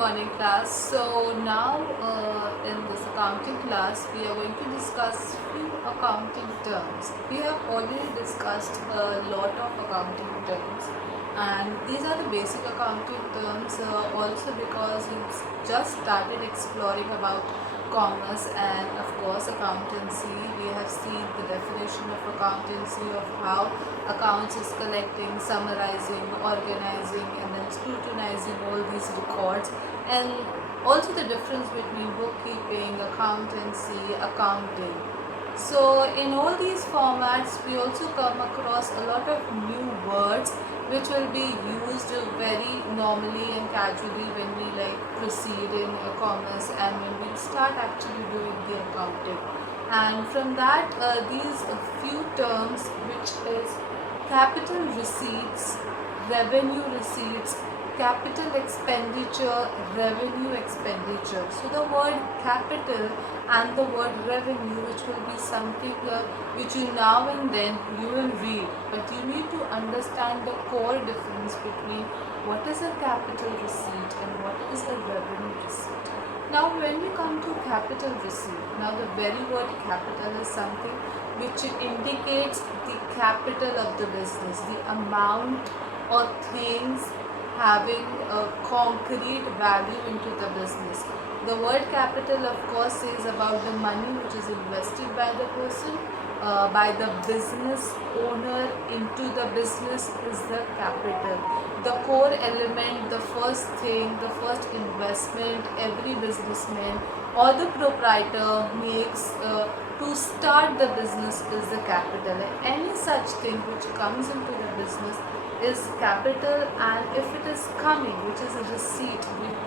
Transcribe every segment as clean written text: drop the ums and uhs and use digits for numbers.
morning class. So now in this accounting class we are going to discuss few accounting terms. We have already discussed a lot of accounting terms, and these are the basic accounting terms also because we've just started exploring about commerce and of course accountancy. We have seen the definition of accountancy, of how accounts is collecting, summarizing, organizing and then scrutinizing all these records, and also the difference between bookkeeping, accountancy, accounting. So in all these formats we also come across a lot of new words which will be used very normally and casually when we proceed in commerce and when we start actually doing the accounting. And from that these few terms, which is capital receipts, revenue receipts, capital expenditure, revenue expenditure. So the word capital and the word revenue, which will be something which you now and then you will read, but you need to understand the core difference between what is a capital receipt and what is a revenue receipt. Now when we come to capital receipt, now the very word capital is something which indicates the capital of the business, the amount or things having a concrete value into the business. The word capital of course says about the money which is invested by the person, by the business owner into the business is the capital. The core element, the first thing, the first investment every businessman or the proprietor makes to start the business is the capital. And any such thing which comes into the business is capital, and if it is coming, which is a receipt,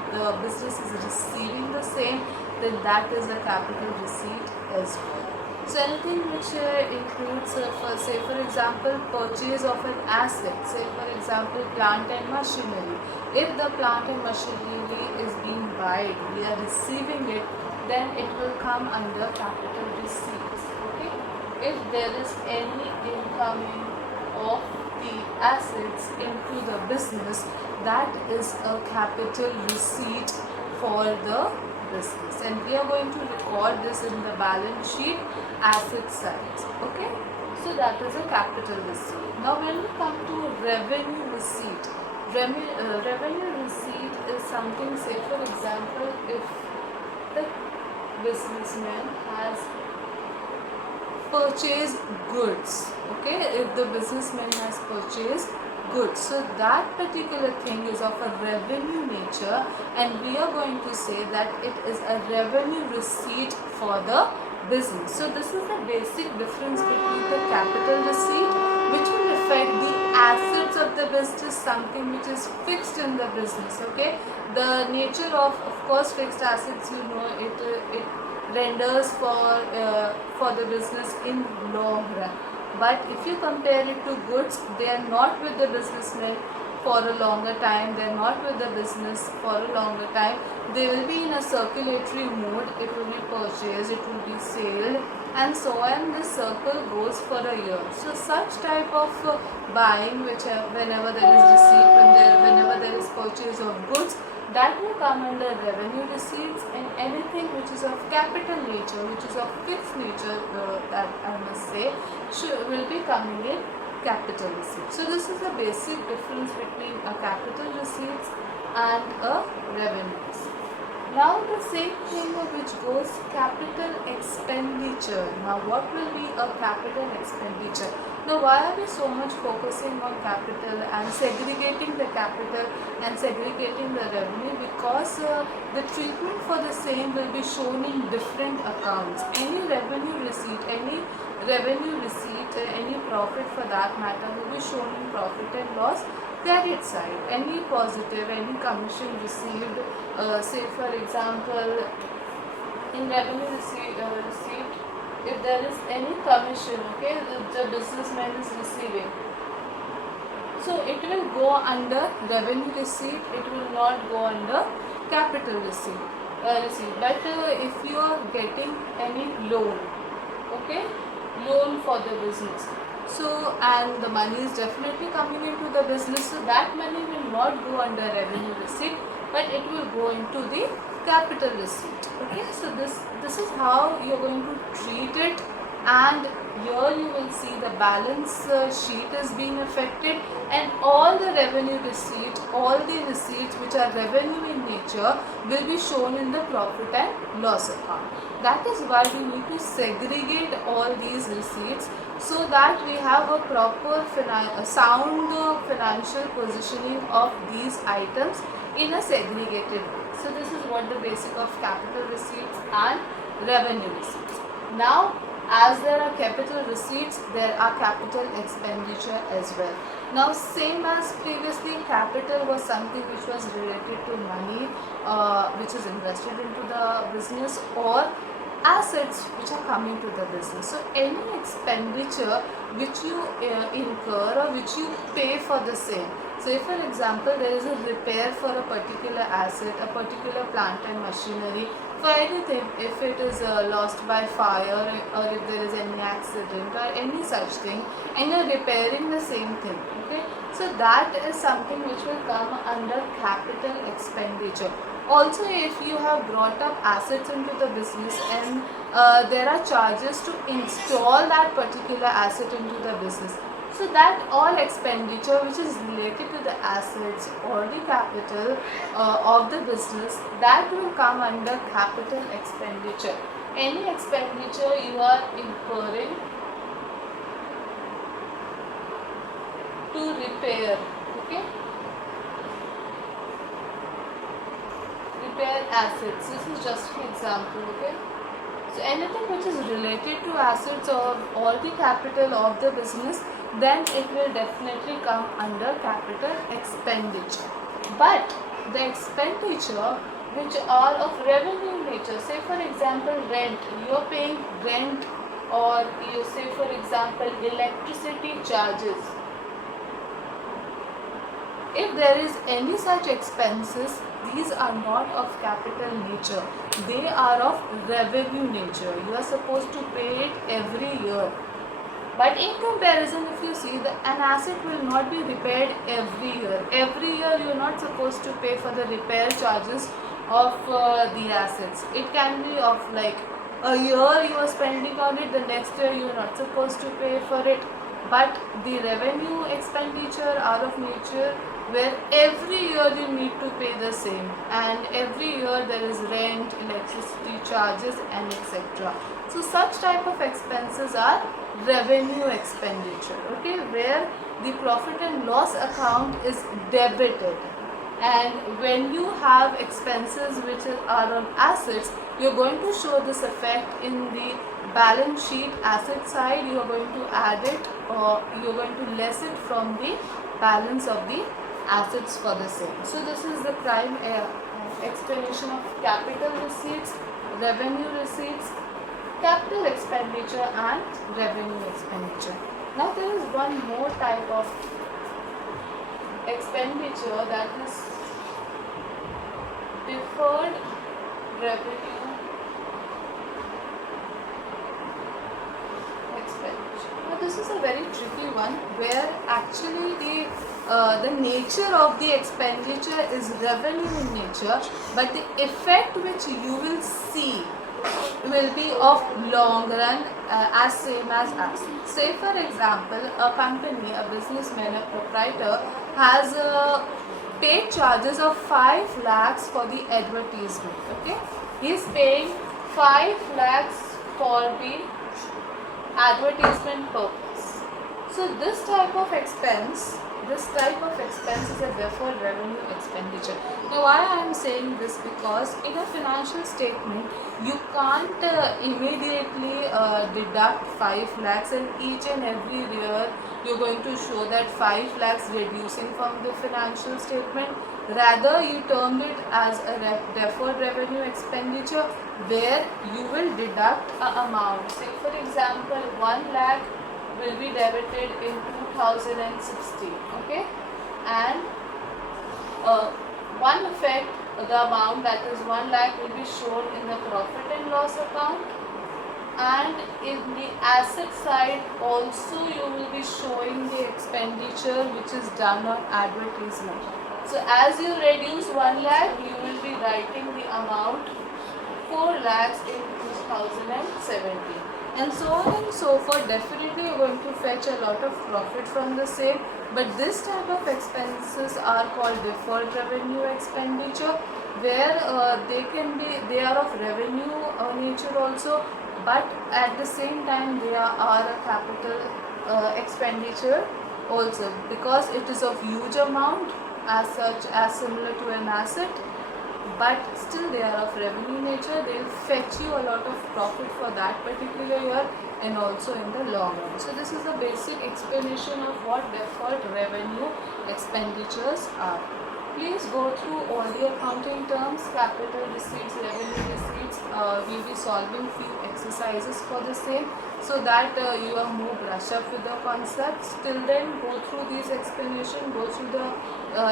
the business is receiving the same, then that is a capital receipt as well. So anything which includes, say for example, purchase of an asset, say for example plant and machinery. If the plant and machinery is being bought, we are receiving it, then it will come under capital receipts. Okay. If there is any incoming of the assets into the business, that is a capital receipt for the business, and we are going to record this in the balance sheet asset side. Okay, so that is a capital receipt. Now when we come to revenue receipt, revenue receipt is something, say for example, if the businessman has purchased goods, okay, if the businessman has purchased goods, so that particular thing is of a revenue nature, and we are going to say that it is a revenue receipt for the business. So this is the basic difference between the capital receipt, which will affect the assets of the business, something which is fixed in the business. Okay, the nature of course fixed assets, you know, it renders for the business in long run. But if you compare it to goods, they are not with the businessman for a longer time, they are not with the business for a longer time. They will be in a circulatory mode, it will be purchased, it will be sold, and so on. This circle goes for a year. So such type of buying, which whenever there is receipt, whenever there is purchase of goods, that will come under revenue receipts, and anything which is of capital nature, which is of fixed nature, that I must say, will be coming in capital receipts. So this is the basic difference between a capital receipts and a revenue receipt. Now the same thing which goes capital expenditure. Now what will be a capital expenditure? Now why are we so much focusing on capital and segregating the capital and segregating the revenue? Because the treatment for the same will be shown in different accounts. Any revenue receipt, any profit for that matter will be shown in profit and loss credit side. Any positive, any commission received, say for example in revenue receipt, if there is any commission, okay, the businessman is receiving, so it will go under revenue receipt, it will not go under capital receipt. But if you are getting any loan, okay, loan for the business, so and the money is definitely coming into the business, so that money will not go under revenue receipt, but it will go into the capital receipt. Okay, so this is how you're going to treat it, and here you will see the balance sheet is being affected, and all the revenue receipt, all the receipts which are revenue in nature will be shown in the profit and loss account. That is why we need to segregate all these receipts so that we have a proper sound financial positioning of these items in a segregated way. So this is what the basic of capital receipts and revenue receipts. Now, as there are capital receipts, there are capital expenditure as well. Now, same as previously, capital was something which was related to money which is invested into the business, or assets which are coming to the business. So any expenditure which you incur or which you pay for the same. So if for example there is a repair for a particular asset, a particular plant and machinery, for anything, if it is lost by fire, or if there is any accident or any such thing, and you are repairing the same thing, okay, so that is something which will come under capital expenditure. Also, if you have brought up assets into the business and there are charges to install that particular asset into the business, so that all expenditure which is related to the assets or the capital of the business, that will come under capital expenditure. Any expenditure you are incurring to repair, okay, repair assets. This is just an example, okay. So anything which is related to assets or all the capital of the business, then it will definitely come under capital expenditure. But the expenditure which are of revenue nature, say for example rent, you are paying rent, or you say for example electricity charges. If there is any such expenses, these are not of capital nature, they are of revenue nature. You are supposed to pay it every year. But in comparison, if you see, an asset will not be repaired every year. Every year you are not supposed to pay for the repair charges of the assets. It can be of like a year you are spending on it, the next year you are not supposed to pay for it. But the revenue expenditure are of nature where every year you need to pay the same, and every year there is rent, electricity charges and etc. So such type of expenses are revenue expenditure, okay, where the profit and loss account is debited. And when you have expenses which are on assets, you are going to show this effect in the balance sheet asset side. You are going to add it, or you are going to less it from the balance of the assets for the same. So this is the prime explanation of capital receipts, revenue receipts, capital expenditure and revenue expenditure. Now there is one more type of expenditure, that is deferred revenue expenditure. Now this is a very tricky one, where actually the nature of the expenditure is revenue in nature, but the effect which you will see will be of long run, as same as assets. Say for example, a company, a businessman, a proprietor has paid charges of 5 lakhs for the advertisement. Okay, he is paying 5 lakhs for the advertisement purpose. So this type of expense is a deferred revenue expenditure. Now why I am saying this, because in a financial statement you can't immediately deduct 5 lakhs and each and every year you are going to show that 5 lakhs reducing from the financial statement. Rather you term it as a deferred revenue expenditure, where you will deduct an amount. Say for example 1 lakh will be debited in 2016, okay, and one effect, the amount that is 1 lakh will be shown in the profit and loss account, and in the asset side also you will be showing the expenditure which is done on advertisement. So as you reduce 1 lakh, you will be writing the amount 4 lakhs in 2017, and so on and so forth. Definitely you're going to fetch a lot of profit from the same, but this type of expenses are called deferred revenue expenditure, where they are of revenue nature also, but at the same time they are a capital expenditure also, because it is of huge amount as such, as similar to an asset, but still they are of revenue nature. They will fetch you a lot of profit for that particular year and also in the long run. So this is the basic explanation of what deferred revenue expenditures are. Please go through all the accounting terms, capital receipts, revenue receipts. We will be solving few exercises for the same, so that you are more brush up with the concepts. Till then, go through these explanation, go through the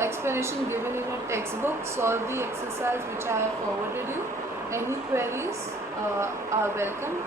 explanation given in your textbook, solve the exercise which I have forwarded you. Any queries are welcome.